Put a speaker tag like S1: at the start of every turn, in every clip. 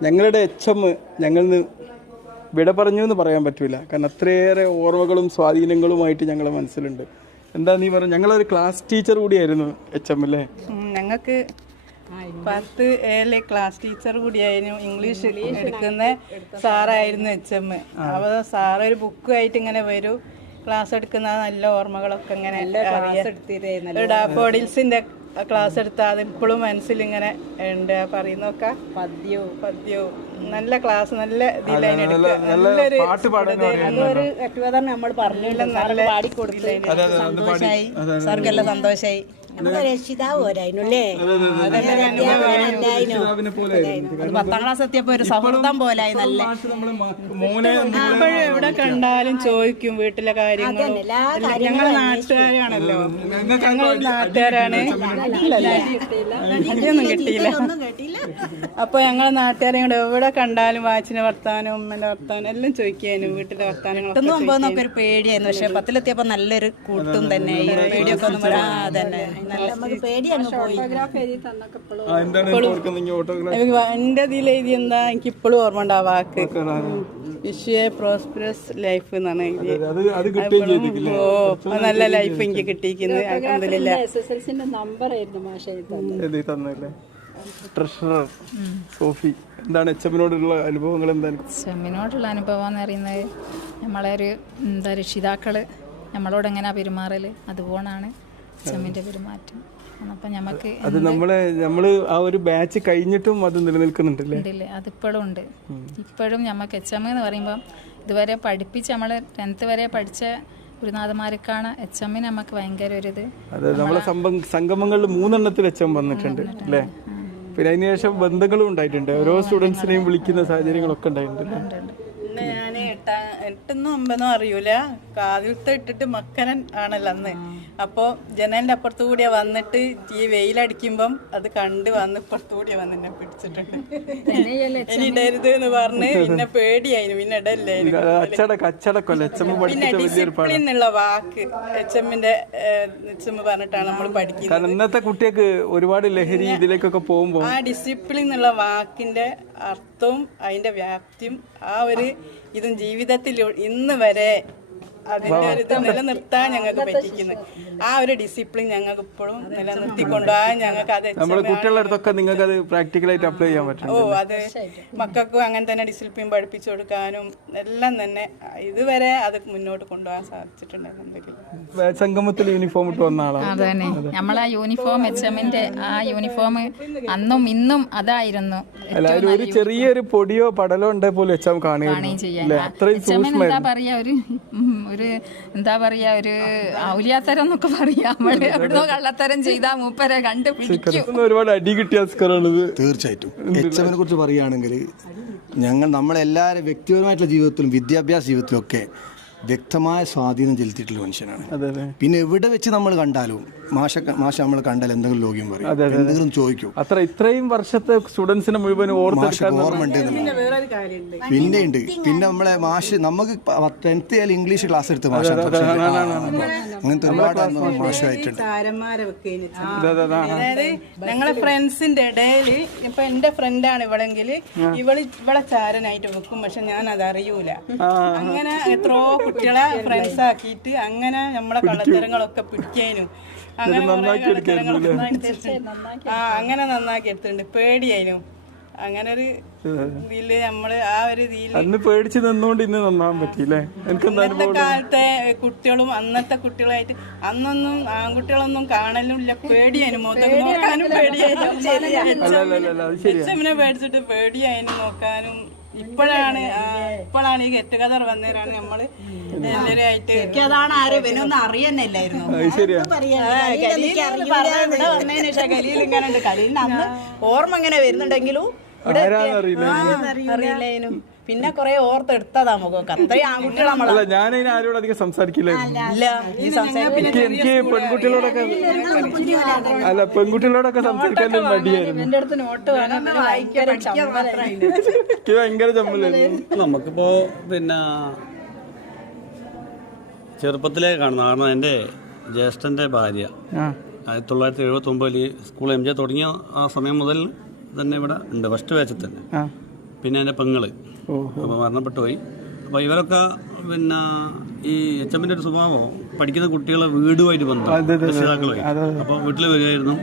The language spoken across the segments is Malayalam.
S1: ഞങ്ങളുടെ എച്ച് എം ഞങ്ങളിൽ വിട പറഞ്ഞു എന്ന് പറയാൻ പറ്റില്ല കാരണം അത്രയേറെ ഓർമ്മകളും സ്വാധീനങ്ങളുമായിട്ട് ഞങ്ങളുടെ മനസ്സിലുണ്ട്. എന്താ നീ പറഞ്ഞു ഞങ്ങളൊരു ക്ലാസ് ടീച്ചർ കൂടിയായിരുന്നു എച്ച് എം അല്ലേ
S2: ഞങ്ങൾക്ക് പത്ത് ഏഴിലെ ക്ലാസ് ടീച്ചർ കൂടിയായിരുന്നു ഇംഗ്ലീഷ് എടുക്കുന്ന സാറായിരുന്നു എച്ച് എം അപ്പോൾ സാറ് ഒരു ബുക്കുമായിട്ട് ഇങ്ങനെ വരും. ക്ലാസ് എടുക്കുന്ന നല്ല ഓർമ്മകളൊക്കെ ഇങ്ങനെ ഡാഫോഡിൽസിന്റെ ഡാഫോഡിൽസിന്റെ ക്ലാസ് എടുത്താൽ അത് ഇപ്പോഴും മനസ്സിൽ ഇങ്ങനെ ഉണ്ട്. പറയും പറയുന്നൊക്കെ പദ്യവും. പദ്യവും. നല്ല ക്ലാസ് നല്ല നല്ലൊരു
S3: നമ്മൾ പറഞ്ഞില്ല നല്ല പാടിക്കൊടുത്തു. സന്തോഷായി. സാർക്കെല്ലാം സന്തോഷായി. നമുക്ക്
S1: പോലെ
S3: പത്താം ക്ലാസ് എത്തിയപ്പോ ഒരു സൗഹൃദം പോലായി നല്ല
S2: എവിടെ കണ്ടാലും ചോദിക്കും വീട്ടിലെ കാര്യങ്ങൾ ഞങ്ങൾ നാട്ടുകാരാണല്ലോ. ഞങ്ങൾ നാട്ടുകാരാണ്. അടിയൊന്നും കിട്ടിയില്ല.
S3: ഒന്നും കേട്ടില്ല
S2: അപ്പൊ ഞങ്ങൾ നാട്ടുകാരെ കൂടെ എവിടെ കണ്ടാലും വാച്ചിന്റെ വർത്താനം ഉമ്മന്റെ വർത്താനം എല്ലാം ചോദിക്കാനും വീട്ടിലെ വർത്താനങ്ങളൊക്കെ
S3: പത്തൊന്നും ഒമ്പതെന്നൊക്കെ ഒരു പേടിയായിരുന്നു. പക്ഷെ പത്തിലെത്തിയപ്പോ നല്ലൊരു കൂട്ടും തന്നെ ഈ പേടിയൊക്കെ ഒന്നും വരാ അതന്നെ പോയി.
S2: എന്റെ ഇതിൽ എഴുതി എന്താ എനിക്ക് ഇപ്പോഴും ഓർമ്മ ഉണ്ട് ആ വാക്ക്. പ്രോസ്പെറസ് ലൈഫ് എന്നാണ് എഴുതിയത് ഓ നല്ല ലൈഫ് എനിക്ക് കിട്ടിയിരിക്കുന്നത് അൽഹംദുലില്ലാ.
S1: എഴുതി തന്നല്ലേ ട്രഷറർ സോഫി എന്താണ് എച്ച് എമ്മിനോടുള്ള അനുഭവങ്ങൾ എന്താണ്?
S4: ചെമ്മിനോടുള്ള അനുഭവം എന്ന് പറയുന്നത് നമ്മളെ ഒരു എന്താ രക്ഷിതാക്കൾ നമ്മളോട് എങ്ങനെയാ പെരുമാറൽ അതുപോലാണ് ചെമ്മിന്റെ പെരുമാറ്റം അപ്പം നമുക്ക്
S1: അത് നമ്മളെ നമ്മൾ ആ ഒരു ബാച്ച് കഴിഞ്ഞിട്ടും അത് നിലനിൽക്കുന്നുണ്ടല്ലേ?
S4: ഉണ്ടല്ലേ? അതിപ്പോഴും ഉണ്ട്. ഇപ്പോഴും ഞമ്മക്ക് എച്ച് എം എന്ന് പറയുമ്പോൾ ഇതുവരെ പഠിപ്പിച്ച് നമ്മൾ ടെൻത്ത് വരെ പഠിച്ച ഗുരുനാഥന്മാർക്കാണ് എച്ച് എമ്മിന് നമുക്ക് ഭയങ്കര ഒരു ഇത്.
S1: അതെ നമ്മളെ സംഗമങ്ങളിൽ മൂന്നെണ്ണത്തിൽ എച്ച് എം വന്നിട്ടുണ്ട് അല്ലേ? പിന്നെ അതിനുശേഷം ബന്ധങ്ങളും ഉണ്ടായിട്ടുണ്ട്. ഓരോ സ്റ്റുഡൻസിനെയും വിളിക്കുന്ന സാഹചര്യങ്ങളൊക്കെ ഉണ്ടായിട്ടുണ്ട്
S4: ഉണ്ട്, ഉണ്ട്.
S2: ഇന്ന് ഞാൻ എട്ടാ എട്ടെന്നോ ഒമ്പതെന്നോ അറിയൂല. കാതിലത്തെ ഇട്ടിട്ട് മക്കനൻ ആണല്ലോ അന്ന്. അപ്പോൾ ജനലിന്റെ അപ്പുറത്തുകൂടിയ വന്നിട്ട് ഈ വെയിലടിക്കുമ്പം അത് കണ്ട് വന്ന് ഇപ്പുറത്തുകൂടിയ വന്ന് എന്നെ പിടിച്ചിട്ടുണ്ട്. ഇനി ഇടരുത് എന്ന് പറഞ്ഞ് പിന്നെ പേടിയായിരുന്നു പിന്നെ ഇടല്ലായിരുന്നു പിന്നെ ഡിസിപ്ലിൻ എന്നുള്ള വാക്ക് എച്ച് എമ്മിന്റെ എച്ച് എം പറഞ്ഞിട്ടാണ് നമ്മൾ പഠിക്കുന്നത്.
S1: ഇന്നത്തെ കുട്ടികൾക്ക് ഒരുപാട് ലഹരി ഇതിലേക്കൊക്കെ പോകുമ്പോൾ
S2: ആ ഡിസിപ്ലിൻ എന്നുള്ള വാക്കിന്റെ അർത്ഥവും അതിന്റെ വ്യാപ്തിയും ആ ഒരു ഇതും ജീവിതത്തിൽ ഇന്ന് വരെ അതിന്റെ ഒരു ഇത് നിലനിർത്താൻ ഞങ്ങൾക്ക് പറ്റിക്കുന്നു. ആ ഒരു ഡിസിപ്ലിൻ ഞങ്ങൾക്ക് ഇപ്പോഴും നിലനിർത്തിക്കൊണ്ടുപോകാൻ ഞങ്ങൾക്ക് അത്
S1: നമ്മുടെ കുട്ടികളുടെ അടുത്തൊക്കെ നിങ്ങൾക്ക് അത് പ്രാക്ടിക്കലായിട്ട് അപ്ലൈ ചെയ്യാൻ പറ്റും.
S2: ഓ അത് മക്കൾക്കും അങ്ങനെ തന്നെ ഡിസിപ്ലിൻ പഠിപ്പിച്ചു കൊടുക്കാനും എല്ലാം തന്നെ ഇതുവരെ അത് മുന്നോട്ട് കൊണ്ടുപോകാൻ സാധിച്ചിട്ടുണ്ടായിരുന്നു
S1: സംഗമത്തിൽ യൂണിഫോം ഇട്ട് വന്ന ആളാണ്.
S4: അത്. തന്നെ ആ യൂണിഫോം എച്ച് എമ്മിന്റെ ആ യൂണിഫോം അന്നും ഇന്നും അതായിരുന്നു
S1: എല്ലാവരും ഒരു ചെറിയൊരു പൊടിയോ പടലോ ഉണ്ടെ പോലും എച്ച് എം കാണുകയാണ് അത്രയും
S4: എച്ച് എന്താ പറയാ ഒരു ഒരു എന്താ പറയാ ഒരു ഔലിയാത്തരം എന്നൊക്കെ പറയാം. നമ്മൾ എവിടുന്നോ കള്ളത്തരം ചെയ്താ മൂപ്പരെ കണ്ടുപിടിക്കും.
S1: ഒരുപാട് അടി കിട്ടിയ
S5: തീർച്ചയായിട്ടും. എച്ച് എമ്മിനെ കുറിച്ച് പറയുകയാണെങ്കിൽ ഞങ്ങൾ നമ്മളെല്ലാവരും വ്യക്തിപരമായിട്ടുള്ള ജീവിതത്തിലും വിദ്യാഭ്യാസ ജീവിതത്തിലും ഒക്കെ വ്യക്തമായ സ്വാധീനം ചെലുത്തിയിട്ടുള്ള മനുഷ്യനാണ്.
S1: അതെ അതെ.
S5: പിന്നെ എവിടെ വെച്ച് നമ്മൾ കണ്ടാലും മാഷ മാഷ നമ്മൾ കണ്ടാൽ എന്തെങ്കിലും ലോഗ്യം പറയും. എന്തെങ്കിലും ചോദിക്കും.
S1: അത്ര ഇത്രയും വർഷത്തെ സ്റ്റുഡൻസിനെ മുഴുവൻ
S5: മാഷ
S1: ഓർത്തെടുക്കാൻ
S5: ഓർമ്മ ഉണ്ട് എന്നുള്ളത്. പിന്നെ ഉണ്ട്. പിന്നെ നമ്മളെ മാഷ് നമുക്ക് ടെൻത്ത് ആയാലും ഇംഗ്ലീഷ് ക്ലാസ് എടുത്ത് മാഷ അങ്ങനത്തെ ഒരുപാട് മാഷായിട്ടുണ്ട്
S2: ഞങ്ങളെ ഫ്രണ്ട്സിന്റെ ഇടയിൽ ഇപ്പൊ എന്റെ ആണ് ഇവളെങ്കിൽ ഇവൾ ഇവളെ ചാരനായിട്ട് വെക്കും. പക്ഷെ ഞാൻ അത് അറിയൂല. അങ്ങനെ എത്രയോ കുട്ടികളെ ഫ്രണ്ട്സ് ആക്കിയിട്ട് അങ്ങനെ നമ്മളെ കള്ളത്തരങ്ങളൊക്കെ പിടിക്കാനും. നന്നാക്കി- ആ അങ്ങനെ നന്നാക്കി എടുത്തിട്ടുണ്ട്. പേടിയായിരുന്നു അങ്ങനെ ഒരു ഇതിൽ നമ്മൾ ആ ഒരു ഇതിൽ
S1: അന്ന് പേടിച്ച് നിന്നുകൊണ്ട് ഇന്ന് നന്നാവാൻ പറ്റിയില്ലേ? എനിക്ക്
S2: ഇന്നത്തെ കാലത്തെ കുട്ടികളും അന്നത്തെ കുട്ടികളായിട്ട് അന്നൊന്നും ആൺകുട്ടികളൊന്നും കാണലും ഇല്ല പേടിയായിരുന്നു മുഖത്തൊക്കെ നോക്കാനും പേടിയായിരുന്നു പേടിച്ചിട്ട് പേടിയായിരുന്നു നോക്കാനും ഇപ്പോഴാണ് ഇപ്പോഴാണ് ഈ ഗെറ്റ് കഥർ വന്നേരാണ് നമ്മൾ എല്ലാവരും ആയിട്ട്
S3: അതാണ് ആരോ ഇവനൊന്നും അറിയുന്നില്ലായിരുന്നു. ഇവിടെ വന്നതിന് ശേഷം കലിയിൽ ഇങ്ങനെ ഉണ്ട്. കലിയിൽ അന്ന് ഓർമ്മ ഇങ്ങനെ വരുന്നുണ്ടെങ്കിലും ഇവിടെ അറിയില്ലേനും പിന്നെ കൊറേ ഓർത്തെടുത്തതാ മുഖമൊക്കെ. അത്രയും ആൺകുട്ടികൾ നമ്മളെ.
S1: അല്ല ആരോടും അധികം സംസാരിക്കില്ലായിരുന്നു
S3: ഇല്ല ഈ സംസാരിക്കുന്ന
S1: എനിക്ക് എനിക്ക് പെൺകുട്ടികളോടൊക്കെ അല്ല പെൺകുട്ടികളോടൊക്കെ സംസാരിക്കാൻ ഒരു മടിയായിരുന്നു.
S3: എന്റെ അടുത്ത് നോട്ട് വേണം. വായിക്കാൻ
S1: എനിക്ക് ഭയങ്കര ചമ്മലായിരുന്നു
S6: നമുക്കിപ്പോൾ പിന്നെ ചെറുപ്പത്തിലേ കാണുന്ന കാരണം എന്റെ ജ്യേഷ്ഠന്റെ ഭാര്യ.
S1: ആ.
S6: ആയിരത്തി തൊള്ളായിരത്തി എഴുപത്തി ഒമ്പതിൽ സ്കൂൾ എം ജെ തുടങ്ങിയ ആ സമയം മുതൽ തന്നെ ഇവിടെ ഉണ്ട് ഫസ്റ്റ് ബാച്ചിൽ തന്നെ.
S1: ആ.
S6: പിന്നെ എന്റെ
S1: പെങ്ങൾ.
S6: അപ്പോൾ മരണപ്പെട്ടു പോയി. അപ്പോൾ ഇവരൊക്കെ പിന്നെ ഈ എച്ച് എമ്മിന്റെ ഒരു സ്വഭാവം പഠിക്കുന്ന കുട്ടികളെ വീടുമായിട്ട് ബന്ധം രക്ഷിതാക്കളുമായി. അപ്പോൾ വീട്ടിൽ വരികയായിരുന്നു.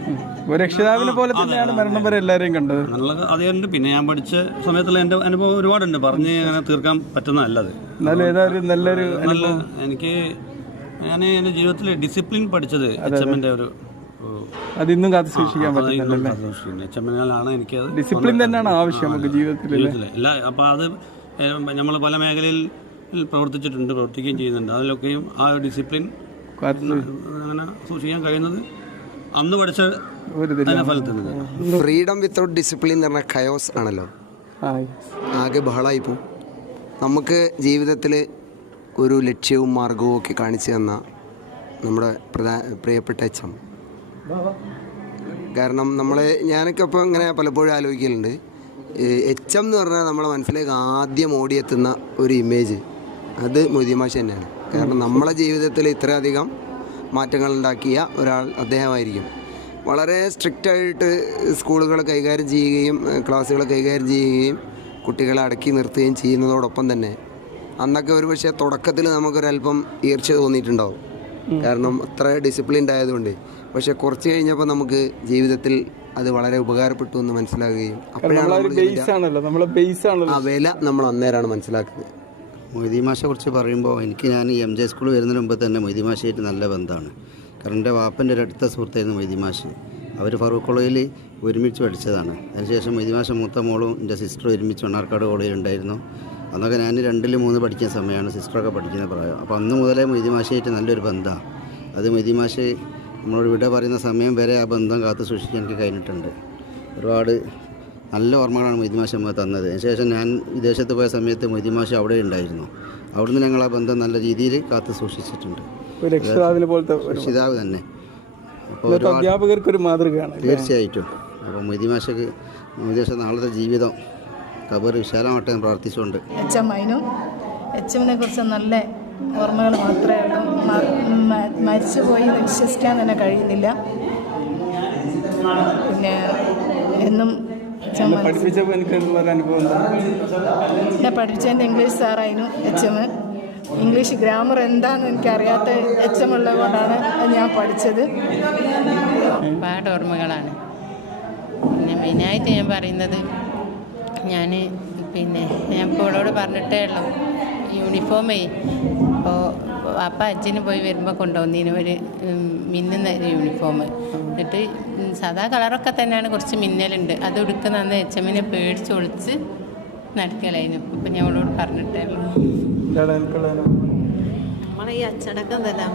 S1: രക്ഷിതാവിനെ പോലെ തന്നെയാണ് മരണം വരെ എല്ലാവരെയും കണ്ടത്.
S6: നല്ല അതുണ്ട് പിന്നെ ഞാൻ പഠിച്ച സമയത്തുള്ള എന്റെ അനുഭവം ഒരുപാടുണ്ട്. പറഞ്ഞ് അങ്ങനെ തീർക്കാൻ പറ്റുന്നതല്ല അത്
S1: നല്ലൊരു
S6: നല്ല എനിക്ക് ഞാൻ എന്റെ ജീവിതത്തിൽ ഡിസിപ്ലിൻ പഠിച്ചത് എച്ച് എമ്മിന്റെ ഒരു
S1: അതിന്നും കാത്തു സൂക്ഷിക്കാൻ പറ്റും
S6: എനിക്ക്
S1: ഡിസിപ്ലിൻ തന്നെയാണ് ആവശ്യം നമുക്ക് ജീവിതത്തിൽ
S6: ജീവിതത്തിൽ. അപ്പോൾ അത് നമ്മൾ പല മേഖലയിൽ പ്രവർത്തിച്ചിട്ടുണ്ട് പ്രവർത്തിക്കുകയും ചെയ്യുന്നുണ്ട്. അതിലൊക്കെയും ആ ഒരു ഡിസിപ്ലിൻ അങ്ങനെ സൂക്ഷിക്കാൻ കഴിയുന്നത് അന്ന് പഠിച്ച
S7: ഫ്രീഡം വിത്തൗട്ട് ഡിസിപ്ലിൻ എന്ന് പറഞ്ഞാൽ കയോസ് ആണല്ലോ. ആകെ ബഹളമായി പോവും നമുക്ക് ജീവിതത്തിൽ ഒരു ലക്ഷ്യവും മാർഗവും ഒക്കെ കാണിച്ചു തന്ന നമ്മുടെ പ്രധാന പ്രിയപ്പെട്ട അച്ഛൻ. കാരണം നമ്മൾ ഞാനൊക്കെ ഇപ്പോൾ ഇങ്ങനെ പലപ്പോഴും ആലോചിക്കലുണ്ട്. എച്ച് എം എന്ന് പറഞ്ഞാൽ നമ്മളെ മനസ്സിലേക്ക് ആദ്യം ഓടിയെത്തുന്ന ഒരു ഇമേജ് അത് മൊയ്തീമാഷ തന്നെയാണ്. കാരണം നമ്മളെ ജീവിതത്തിൽ ഇത്രയധികം മാറ്റങ്ങൾ ഉണ്ടാക്കിയ ഒരാൾ അദ്ദേഹമായിരിക്കും. വളരെ സ്ട്രിക്റ്റായിട്ട് സ്കൂളുകൾ കൈകാര്യം ചെയ്യുകയും ക്ലാസ്സുകൾ കൈകാര്യം ചെയ്യുകയും കുട്ടികളെ അടക്കി നിർത്തുകയും ചെയ്യുന്നതോടൊപ്പം തന്നെ അന്നൊക്കെ ഒരു പക്ഷേ തുടക്കത്തിൽ നമുക്കൊരല്പം ഈർച്ച തോന്നിയിട്ടുണ്ടാവും. കാരണം അത്ര ഡിസിപ്ലിൻഡ് ആയതുകൊണ്ട്. പക്ഷെ കുറച്ച് കഴിഞ്ഞപ്പോൾ നമുക്ക് ജീവിതത്തിൽ അത് വളരെ ഉപകാരപ്പെട്ടു എന്ന് മനസ്സിലാകുകയും അപ്പോഴാണ് നമ്മൾ ഇതിന്റെ
S1: ബേസ് ആണല്ലോ നമ്മളെ ബേസ് ആണല്ലോ.
S7: ആ വില നമ്മൾ അന്നേരമാണ് മനസ്സിലാക്കുന്നത്.
S8: മൊയ്തി മാഷെ കുറിച്ച് പറയുമ്പോൾ എനിക്ക് ഞാൻ ഈ എം ജെ സ്കൂളിൽ വരുന്നതിന് മുമ്പ് തന്നെ മൊയ്തി മാഷായിട്ട് നല്ല ബന്ധമാണ്. കാരണം എന്റെ വാപ്പന്റെ ഒരു അടുത്ത സുഹൃത്തായിരുന്നു മൊയ്തി മാഷ്. അവർ ഫറൂഖ് കോളേജിൽ ഒരുമിച്ച് പഠിച്ചതാണ്. അതിനുശേഷം മൊയ്തി മാഷ മൂത്ത മോളും എന്റെ സിസ്റ്റർ ഒരുമിച്ച് മണ്ണാർക്കാട് കോളേജിൽ ഉണ്ടായിരുന്നു. അന്നൊക്കെ ഞാൻ രണ്ടിൽ മൂന്ന് പഠിക്കുന്ന സമയമാണ് സിസ്റ്ററൊക്കെ പഠിക്കുന്ന പ്രായം. അപ്പോൾ അന്ന് മുതലേ മൊയ്തി മാഷയായിട്ട് നല്ലൊരു ബന്ധമാണ്. അത് മൊയ്തി മാഷ് നമ്മളോട് വിട പറയുന്ന സമയം വരെ ആ ബന്ധം കാത്തു സൂക്ഷിക്കാൻ എനിക്ക് കഴിഞ്ഞിട്ടുണ്ട്. ഒരുപാട് നല്ല ഓർമ്മകളാണ് മൊയ്തിമാശ നമ്മൾ തന്നത്. അതിനുശേഷം ഞാൻ വിദേശത്ത് പോയ സമയത്ത് മൊയ്തിമാശ അവിടെ ഉണ്ടായിരുന്നു. അവിടുന്ന് ഞങ്ങൾ ആ ബന്ധം നല്ല രീതിയിൽ കാത്തു സൂക്ഷിച്ചിട്ടുണ്ട്. രക്ഷിതാവ് തന്നെ.
S1: അധ്യാപകർക്ക് ഒരു മാതൃകയാണ്
S8: തീർച്ചയായിട്ടും. അപ്പോൾ മൊയ്തിമാശക്ക് വിദേശ നാളത്തെ ജീവിതം കബർ വിശാലമാട്ടെ ഞാൻ പ്രാർത്ഥിച്ചുകൊണ്ട്.
S9: എച്ച് എം അതിനും എച്ച് എമ്മിനെ കുറിച്ച് നല്ല ഓർമ്മകൾ മാത്രമേ ഉള്ളൂ. മരിച്ചുപോയി എന്ന് വിശ്വസിക്കാൻ തന്നെ കഴിയുന്നില്ല. പിന്നെ എന്നും
S1: പഠിപ്പിച്ചപ്പോൾ എനിക്ക് അനുഭവം
S9: എന്നെ പഠിപ്പിച്ചതിന്റെ ഇംഗ്ലീഷ് സാറായിരുന്നു എച്ച് എം. ഇംഗ്ലീഷ് ഗ്രാമർ എന്താണെന്ന് എനിക്കറിയാത്ത എച്ച് എം ഉള്ളത് കൊണ്ടാണ് ഞാൻ പഠിച്ചത്.
S10: ഒരുപാട് ഓർമ്മകളാണ്. പിന്നെ മെയിനായിട്ട് ഞാൻ പറയുന്നത് ഞാൻ പിന്നെ ഞാൻ ഇപ്പോൾ ഇവളോട് പറഞ്ഞിട്ടേ ഉള്ളൂ യൂണിഫോമേ ഇപ്പോൾ അപ്പ അച്ഛന് പോയി വരുമ്പോൾ കൊണ്ടുവന്നതിന് ഒരു മിന്നുന്ന യൂണിഫോം എന്നിട്ട് സാധാ കളറൊക്കെ തന്നെയാണ് കുറച്ച് മിന്നലുണ്ട്. അത് ഉടുക്കുന്ന അന്ന് എച്ച് എമ്മിനെ പേടിച്ച് ഒളിച്ച് നടക്കലായിരുന്നു അപ്പം ഞാൻ അവളോട് പറഞ്ഞിട്ടേ. ഉള്ളൂ
S1: എന്താണ് എനിക്കുള്ള അനുഭവം
S3: നമ്മളെ ഈ അച്ചടക്കം തന്നെ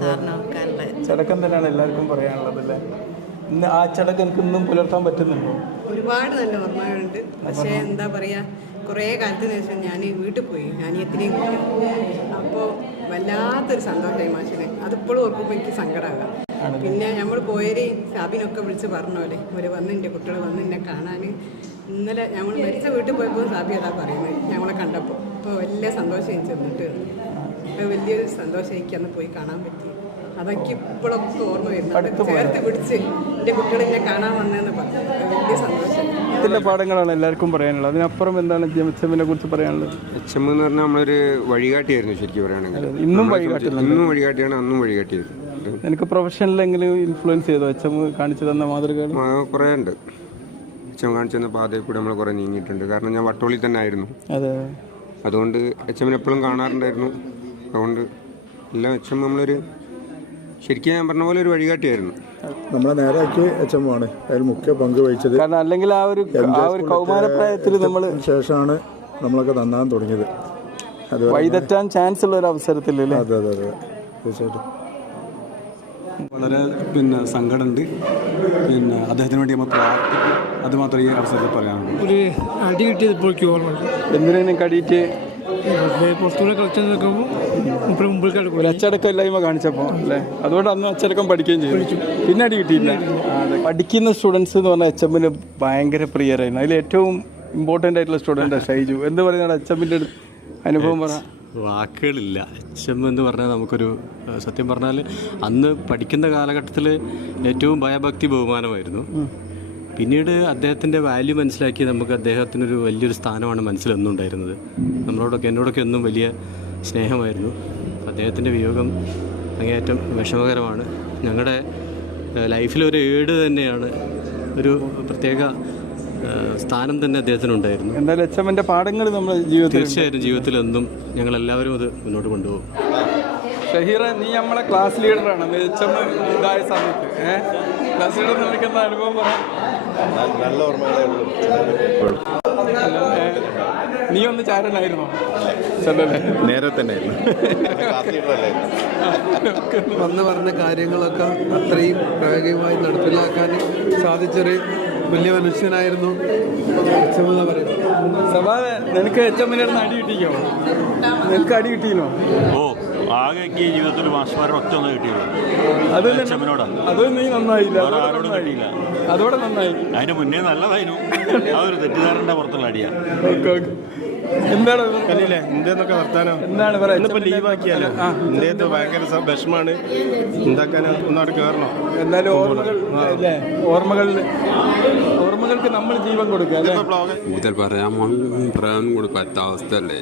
S3: സാറിന് ഓർക്കാനുള്ളത്
S1: ചടക്കം തന്നെയാണ് എല്ലാവർക്കും പറയാനുള്ളത് അല്ലേ? ഇന്ന് ആ ചടക്ക് എനിക്ക് ഇന്നും പുലർത്താൻ പറ്റുന്നുണ്ടോ?
S2: ഒരുപാട് നല്ല ഓർമ്മകളുണ്ട്. പക്ഷേ എന്താ പറയാ കുറേ കാലത്തിന് ശേഷം ഞാൻ വീട്ടിൽ പോയി. അനിയത്തിനെയും കൂട്ടി അപ്പോൾ വല്ലാത്തൊരു സന്തോഷമായി മാഷിനെ. അതിപ്പോഴും ഓർക്കുമ്പോൾ എനിക്ക് സങ്കടമാകാം പിന്നെ നമ്മൾ പോയര് സാബിനൊക്കെ വിളിച്ച് പറഞ്ഞോലെ. ഒരു വന്ന് എന്റെ കുട്ടികൾ വന്ന് എന്നെ കാണാൻ ഇന്നലെ ഞങ്ങൾ മരിച്ച വീട്ടിൽ പോയപ്പോൾ സാബി അതാ പറയുന്നത് ഞങ്ങളെ കണ്ടപ്പോൾ അപ്പോൾ വലിയ സന്തോഷം എനിക്ക് ചെന്നിട്ട് അപ്പോൾ വലിയൊരു സന്തോഷം എനിക്ക് അന്ന് പോയി കാണാൻ പറ്റി. അതൊക്കെ ഇപ്പോഴൊക്കെ ഓർമ്മ വരുന്നു ചേർത്ത് പിടിച്ച് എന്റെ കുട്ടികൾ എന്നെ കാണാൻ വന്നതെന്ന് പറഞ്ഞു.
S1: ഇതിന്റെ പാഠങ്ങളാണ് എല്ലാവർക്കും പറയാനുള്ളത്. അതിനപ്പുറം എന്താണ് ജമിച്ചമ്മിനെ കുറിച്ച് പറയാനുള്ളത്?
S11: എച്ച് എം എന്ന് പറഞ്ഞാൽ നമ്മളൊരു വഴികാട്ടിയായിരുന്നു ശരിക്കും പറയുകയാണെങ്കിൽ
S1: ഇന്നും വഴികാട്ടി.
S11: ഇന്നും വഴികാട്ടിയാണ് അന്നും വഴികാട്ടിയത്
S1: എനിക്ക് പ്രൊഫഷണലെങ്കിലും ഇൻഫ്ലുവൻസ് ചെയ്തോ? എച്ചമ്മ കാണിച്ചു തന്ന മാതൃകകൾ?
S11: കുറേ ഉണ്ട്. എച്ച് എം കാണിച്ചു തന്ന പാതയിൽ കൂടെ നമ്മൾ കുറേ നീങ്ങിയിട്ടുണ്ട്. കാരണം ഞാൻ വട്ടോളിൽ തന്നെ ആയിരുന്നു.
S1: അതെ.
S11: അതുകൊണ്ട് എച്ച് എമ്മിനെ എപ്പോഴും കാണാറുണ്ടായിരുന്നു. അതുകൊണ്ട് എല്ലാം എച്ച് എം നമ്മളൊരു ശരിക്കും ഞാൻ പറഞ്ഞ പോലെ ഒരു വഴികാട്ടിയായിരുന്നു.
S12: നമ്മളെ നേരാക്കി എച്ച് എം ആണ്. അതിൽ മുഖ്യ പങ്ക് വഹിച്ചത്.
S1: കാരണം അല്ലെങ്കിൽ ആ ഒരു ആ ഒരു കൗമാരപ്രായത്തിൽ നമ്മൾ
S12: ശേഷമാണ് നമ്മളൊക്കെ നന്നാൻ തുടങ്ങിയത്. അത്
S1: വഴിതെറ്റാൻ ചാൻസ് ഉള്ള ഒരു അവസരത്തിൽ
S12: അതെ അതെ അതെ. തീർച്ചയായിട്ടും.
S13: വളരെ പിന്നെ സങ്കടമുണ്ട്. പിന്നെ അദ്ദേഹത്തിന് വേണ്ടി നമ്മൾ പ്രാർത്ഥിക്കും. അത് മാത്രമേ ഈ അവസരത്തിൽ പറയാനുള്ളൂ.
S14: ഒരു അടി കിട്ടിയത് ഇപ്പോൾ ഓർമ്മയുണ്ട്
S1: കടിയിട്ട്?
S14: പുറത്തുകൂടെ കളിച്ചു നിൽക്കുമ്പോൾ മുമ്പിൽ മുമ്പിൽ കിടക്കും
S1: ഒരു അച്ചടക്കം ഇല്ലായ്മ കാണിച്ചപ്പോൾ അല്ലേ? അതുകൊണ്ട് അന്ന് അച്ചടക്കം പഠിക്കുകയും ചെയ്തു. പിന്നെ അടി കിട്ടിയില്ല. പഠിക്കുന്ന സ്റ്റുഡൻസ് എന്ന് പറഞ്ഞാൽ എച്ച് എമ്മിന് ഭയങ്കര പ്രിയരായിരുന്നു. അതിൽ ഏറ്റവും ഇമ്പോർട്ടന്റ് ആയിട്ടുള്ള സ്റ്റുഡന്റ് ഷൈജു. എന്ന് പറയുന്നത് എച്ച് എമ്മിന്റെ അനുഭവം പറ?
S6: വാക്കുകളില്ല. എച്ച് എം എന്ന് പറഞ്ഞാൽ നമുക്കൊരു സത്യം പറഞ്ഞാൽ അന്ന് പഠിക്കുന്ന കാലഘട്ടത്തിൽ ഏറ്റവും ഭയഭക്തി ബഹുമാനമായിരുന്നു.
S15: പിന്നീട് അദ്ദേഹത്തിന്റെ വാല്യൂ മനസ്സിലാക്കി നമുക്ക് അദ്ദേഹത്തിനൊരു വലിയൊരു സ്ഥാനമാണ് മനസ്സിലെന്നുണ്ടായിരുന്നത് നമ്മളോടൊക്കെ എന്നോടൊക്കെ എന്നും വലിയ സ്നേഹമായിരുന്നു. അദ്ദേഹത്തിന്റെ വിയോഗം അങ്ങേയറ്റം വിഷമകരമാണ്. ഞങ്ങളുടെ ലൈഫിലൊരു ഏട് തന്നെയാണ്. ഒരു പ്രത്യേക സ്ഥാനം തന്നെ അദ്ദേഹത്തിനുണ്ടായിരുന്നു.
S1: എന്തായാലും എച്ച് എമ്മിന്റെ പാഠങ്ങൾ നമ്മുടെ ജീവിതത്തിൽ
S15: തീർച്ചയായിട്ടും ജീവിതത്തിൽ എന്നും ഞങ്ങളെല്ലാവരും അത് മുന്നോട്ട് കൊണ്ടുപോകും.
S1: ഷഹീറ നീ നമ്മളെ ക്ലാസ് ലീഡറാണ് എം ഇതായ സമയത്ത് ഏഹ് ക്ലാസ് ലീഡർ നിൽക്കുന്ന അനുഭവം പറയാം
S12: നല്ല ഓർമ്മകളെ ഉള്ളൂ.
S1: നീ ഒന്ന് ചാരനായിരുന്നോ?
S12: നേരെ തന്നെ
S16: വന്ന് പറഞ്ഞ കാര്യങ്ങളൊക്കെ അത്രയും പ്രായോഗികമായി നടപ്പിലാക്കാൻ സാധിച്ചൊരു വലിയ മനുഷ്യനായിരുന്നു പറയുന്നത്.
S1: സവാദ് നിനക്ക് ഏറ്റവും വലിയ അടി കിട്ടിക്കോ? നിനക്ക് അടി കിട്ടിയോ
S17: ഓ ആകെ എനിക്ക് ജീവിതത്തിൽ മാഷ്മാരൊക്കെ ഒറ്റ ഒന്ന് കിട്ടിയുള്ളൂ.
S1: അത് നീ നന്നായില്ല.
S17: ആരോടും
S1: നന്നായി. അതോടെ നന്നായി.
S17: അതിന്റെ മുന്നേ നല്ലതായിരുന്നു. അതൊരു തെറ്റിദ്ധാരണന്റെ പുറത്തുള്ള അടിയാ
S1: എന്താണ്
S12: ഇന്ത്യന്നൊക്കെ വർത്താനം.
S1: എന്താണ് പറയാ?
S12: ഇന്നിപ്പോ ലീവ് ആക്കിയാലോ? ഇന്ത്യത്ത് ഭയങ്കര സ- വിഷമാണ്. എന്താക്കാൻ ഒന്നവിടെ കയറണം
S1: എന്നാലും ഓർമ്മകൾ അല്ലേ? ഓർമ്മകൾ ഓർമ്മകൾക്ക് നമ്മൾ ജീവൻ കൊടുക്കുക അല്ലേ?
S18: കൂടുതൽ പറയാൻ പറയാൻ കൂടി പറ്റാത്ത അവസ്ഥയല്ലേ?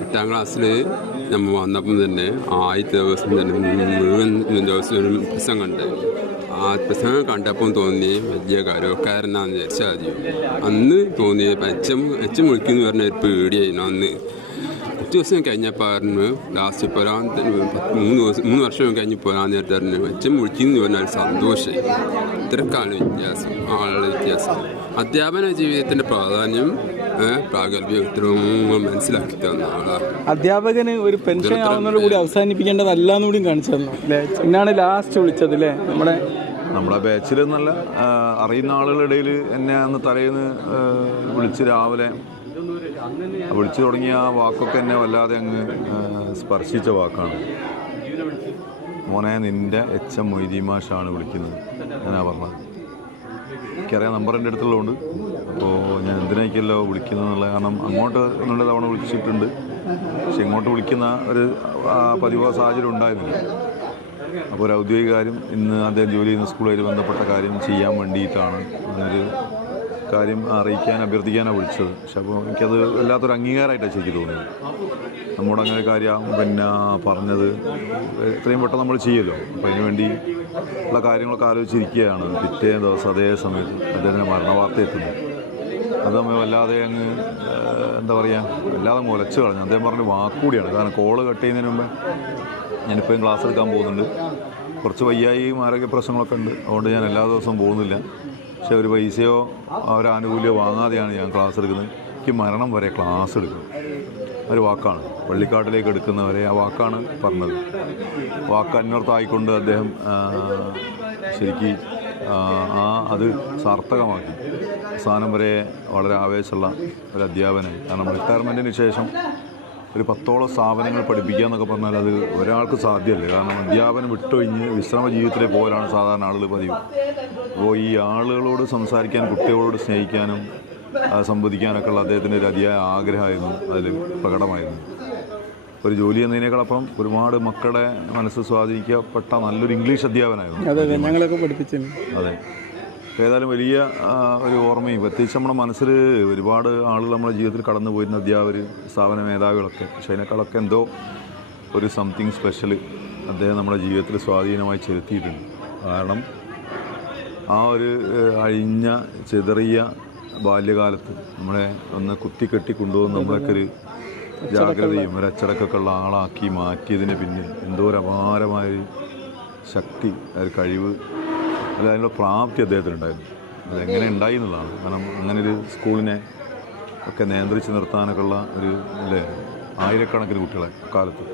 S18: എട്ടാം ക്ലാസ്സിൽ നമ്മൾ വന്നപ്പം തന്നെ ആദ്യത്തെ ദിവസം തന്നെ മുഴുവൻ ദിവസം ഒരു പ്രസംഗം ആ പ്രസംഗം കണ്ടപ്പം തോന്നി വലിയ കാര്യക്കാരനാന്ന് വിചാരിച്ചാൽ മതി അന്ന് തോന്നി അച്ഛൻ അച്ഛൻ വിളിക്കുന്നു പറഞ്ഞ ഒരു പേടിയായിരുന്നു അന്ന്. കുറച്ച് ദിവസം കഴിഞ്ഞപ്പോൾ പറഞ്ഞു ലാസ്റ്റ് പോരാൻ മൂന്ന് ദിവസം മൂന്ന് വർഷം കഴിഞ്ഞ് പോരാൻ നേരത്തെ പറഞ്ഞു. അച്ഛൻ വിളിക്കുന്നു പറഞ്ഞാൽ സന്തോഷമായി. ഇത്രക്കാണ് വ്യത്യാസം ആളുടെ വ്യത്യാസം. അധ്യാപന ജീവിതത്തിന്റെ പ്രാധാന്യം ഏഹ്, പ്രാഗൽഭ്യം ഇത്രയും മനസ്സിലാക്കി തന്ന ആളാണ്
S1: അധ്യാപകന് ഒരു പെൻഷൻ ആവുന്നതോടുകൂടി അവസാനിപ്പിക്കേണ്ടതല്ല എന്നുകൂടി കാണിച്ചു തന്നു അല്ലേ? എന്നാണ് ലാസ്റ്റ് വിളിച്ചത് അല്ലേ? നമ്മുടെ
S12: നമ്മളെ ബാച്ചിൽ എന്നല്ല അറിയുന്ന ആളുകളുടെ ഇടയിൽ എന്നെ അന്ന് തലേന്ന് വിളിച്ച് രാവിലെ വിളിച്ചു തുടങ്ങിയ ആ വാക്കൊക്കെ എന്നെ വല്ലാതെ അങ്ങ് സ്പർശിച്ച വാക്കാണ്. മോനെ നിന്റെ എച്ച് എം മൊയ്തീമാഷാണ് വിളിക്കുന്നത്. ഞാനാ പറഞ്ഞത്. എനിക്കറിയാം നമ്പർ എന്റെ അടുത്തുള്ളതുകൊണ്ട്. അപ്പോൾ ഞാൻ എന്തിനായിരിക്കല്ലോ വിളിക്കുന്നത് എന്നുള്ള കാരണം അങ്ങോട്ട് എന്നുള്ള തവണ വിളിച്ചിട്ടുണ്ട്. പക്ഷെ ഇങ്ങോട്ട് വിളിക്കുന്ന ഒരു പതിവോ സാഹചര്യം ഉണ്ടായിരുന്നില്ല. അപ്പോൾ ഒരു ഔദ്യോഗിക കാര്യം ഇന്ന് അദ്ദേഹം ജോലി ചെയ്യുന്ന സ്കൂളുമായി ബന്ധപ്പെട്ട കാര്യം ചെയ്യാൻ വേണ്ടിയിട്ടാണ് അങ്ങനൊരു കാര്യം അറിയിക്കാൻ അഭ്യർത്ഥിക്കാനാണ് വിളിച്ചത്. പക്ഷെ അപ്പോൾ എനിക്കത് വല്ലാത്തൊരു അംഗീകാരമായിട്ടാണ് ശരിക്കും തോന്നിയത്. നമ്മോട് അങ്ങനെ കാര്യം പിന്നെ പറഞ്ഞത് എത്രയും പെട്ടെന്ന് നമ്മൾ ചെയ്യുമല്ലോ അപ്പോൾ അതിന് വേണ്ടി ഉള്ള കാര്യങ്ങളൊക്കെ ആലോചിച്ചിരിക്കുകയാണ്. പിറ്റേ ദിവസം അതേ സമയത്ത് അദ്ദേഹത്തിന്റെ മരണവാർത്ത എത്തുന്നു. അത് നമ്മൾ വല്ലാതെ അങ്ങ് എന്താ പറയുക വല്ലാതെ മുലച്ച് കളഞ്ഞു. അദ്ദേഹം പറഞ്ഞ വാക്കുകൂടിയാണ്. കാരണം കോൾ കട്ട് ചെയ്യുന്നതിന് മുമ്പ് ഞാനിപ്പോഴും ക്ലാസ് എടുക്കാൻ പോകുന്നുണ്ട്. കുറച്ച് വയ്യായിയും ആരോഗ്യ പ്രശ്നങ്ങളൊക്കെ ഉണ്ട്. അതുകൊണ്ട് ഞാൻ എല്ലാ ദിവസവും പോകുന്നില്ല. പക്ഷെ ഒരു പൈസയോ ഒരു ആനുകൂല്യമോ വാങ്ങാതെയാണ് ഞാൻ ക്ലാസ് എടുക്കുന്നത്. എനിക്ക് മരണം വരെ ക്ലാസ് എടുക്കും ഒരു വാക്കാണ്. പള്ളിക്കാട്ടിലേക്ക് എടുക്കുന്നവരെ ആ വാക്കാണ് പറഞ്ഞത്. വാക്ക് അന്വർത്ഥമായിക്കൊണ്ട് അദ്ദേഹം ശരിക്ക് ആ അത് സാർത്ഥകമാക്കി. അവസാനം വരെ വളരെ ആവേശമുള്ള ഒരു അധ്യാപനം കാരണം റിട്ടയർമെന്റിന് ശേഷം ഒരു പത്തോളം സ്ഥാപനങ്ങൾ പഠിപ്പിക്കുക എന്നൊക്കെ പറഞ്ഞാൽ അത് ഒരാൾക്ക് സാധ്യമല്ല. കാരണം അധ്യാപനം വിട്ടൊഴിഞ്ഞ് വിശ്രമ ജീവിതത്തിലേക്ക് പോകാനാണ് സാധാരണ ആളുകൾ പതിവ്. അപ്പോൾ ഈ ആളുകളോട് സംസാരിക്കാൻ കുട്ടികളോട് സ്നേഹിക്കാനും സംവദിക്കാനൊക്കെ ഉള്ള അദ്ദേഹത്തിന്റെ ഒരു അതിയായ ആഗ്രഹമായിരുന്നു. അതിൽ പ്രകടമായിരുന്നു. ഒരു ജോലി എന്നതിനേക്കാളപ്പം ഒരുപാട് മക്കളുടെ മനസ്സ് സ്വാധീനിക്കപ്പെട്ട നല്ലൊരു ഇംഗ്ലീഷ് അധ്യാപനായിരുന്നു
S1: അതെ അതെ. ഞങ്ങളൊക്കെ പഠിപ്പിച്ചു
S12: അതെ. ഏതായാലും വലിയ ഒരു ഓർമ്മയും. പ്രത്യേകിച്ച് നമ്മുടെ മനസ്സിൽ ഒരുപാട് ആളുകൾ നമ്മുടെ ജീവിതത്തിൽ കടന്നു പോയിരുന്ന അധ്യാപകർ സ്ഥാപന മേധാവികളൊക്കെ. പക്ഷേ അതിനേക്കാളൊക്കെ എന്തോ ഒരു സംതിങ് സ്പെഷ്യൽ അദ്ദേഹം നമ്മുടെ ജീവിതത്തിൽ സ്വാധീനമായി ചെലുത്തിയിട്ടുണ്ട്. കാരണം ആ ഒരു അഴിഞ്ഞ ചെതറിയ ബാല്യകാലത്ത് നമ്മളെ ഒന്ന് കുത്തിക്കെട്ടി കൊണ്ടുപോകുന്ന നമ്മളൊക്കെ ഒരു ജാഗ്രതയും ഒരു അച്ചടക്കമൊക്കെ ഉള്ള ആളാക്കി മാറ്റിയതിന് പിന്നിൽ എന്തോ ഒരു അപാരമായൊരു ശക്തി ഒരു കഴിവ് അതിനുള്ള പ്രാപ്തി അദ്ദേഹത്തിനുണ്ടായിരുന്നു അതെങ്ങനെ ഉണ്ടായി എന്നുള്ളതാണ്. കാരണം അങ്ങനെ ഒരു സ്കൂളിനെ ഒക്കെ നിയന്ത്രിച്ച് നിർത്താനൊക്കെ ഉള്ള ഒരു അല്ലേ ആയിരക്കണക്കിന് കുട്ടികളെ കാലത്ത്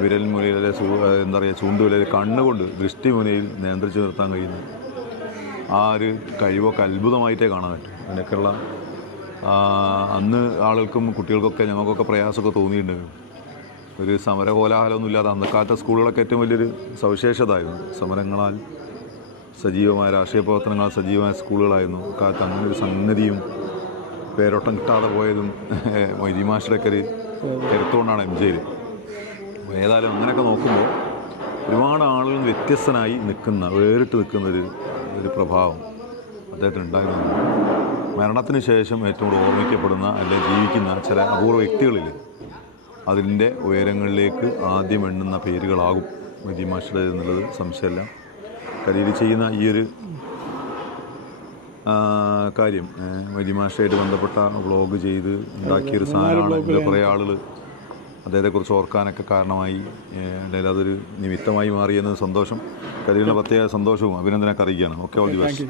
S12: വിരൽ മുനയിൽ സൂ എന്താ പറയുക ചൂണ്ടുവിലെ കണ്ണുകൊണ്ട് ദൃഷ്ടി മുനയിൽ നിയന്ത്രിച്ച് നിർത്താൻ കഴിയുന്ന ആ ഒരു കഴിവൊക്കെ അത്ഭുതമായിട്ടേ കാണാൻ പറ്റും. അതിനൊക്കെയുള്ള അന്ന് ആളുകൾക്കും കുട്ടികൾക്കൊക്കെ ഞങ്ങൾക്കൊക്കെ പ്രയാസമൊക്കെ തോന്നിയിട്ടുണ്ടെങ്കിലും ഒരു സമര കോലാഹലമൊന്നും ഇല്ലാതെ അന്നക്കാലത്തെ സ്കൂളുകളൊക്കെ ഏറ്റവും വലിയൊരു സവിശേഷത ആയിരുന്നു സമരങ്ങളാൽ സജീവമായ രാഷ്ട്രീയ പ്രവർത്തനങ്ങൾ സജീവമായ സ്കൂളുകളായിരുന്നു. കാലത്ത് അങ്ങനെ ഒരു സംഗതിയും പേരോട്ടം കിട്ടാതെ പോയതും മൊയ്തിമാഷരൊക്കെ ഒരു കരുത്തുകൊണ്ടാണ് എം ജെയിൽ ഏതായാലും അങ്ങനെയൊക്കെ നോക്കുമ്പോൾ ഒരുപാട് ആളുകൾ വ്യത്യസ്തനായി നിൽക്കുന്ന വേറിട്ട് നിൽക്കുന്ന ഒരു ഒരു പ്രഭാവം അദ്ദേഹത്തിന് ഉണ്ടായിരുന്നു. മരണത്തിന് ശേഷം ഏറ്റവും കൂടുതൽ ഓർമ്മിക്കപ്പെടുന്ന അല്ലെങ്കിൽ ജീവിക്കുന്ന ചില അപൂർവ വ്യക്തികളിൽ അതിന്റെ ഉയരങ്ങളിലേക്ക് ആദ്യം എണ്ണുന്ന പേരുകളാകും മൊയ്തീമാഷയുടെ എന്നുള്ളത് സംശയമല്ല. കരിയിൽ ചെയ്യുന്ന ഈ ഒരു കാര്യം മൊയ്തീമാഷയായിട്ട് ബന്ധപ്പെട്ട വ്ളോഗ് ചെയ്ത് ഉണ്ടാക്കിയൊരു സാധനമാണ്. ഇത് കുറേ ആളുകൾ അദ്ദേഹത്തെക്കുറിച്ച് ഓർക്കാനൊക്കെ കാരണമായി അല്ലെങ്കിൽ അതൊരു നിമിത്തമായി മാറിയെന്നത് സന്തോഷം. കരിയിലെ പ്രത്യേക സന്തോഷവും അഭിനന്ദനമൊക്കെ അറിയിക്കുകയാണ്. Okay all the best.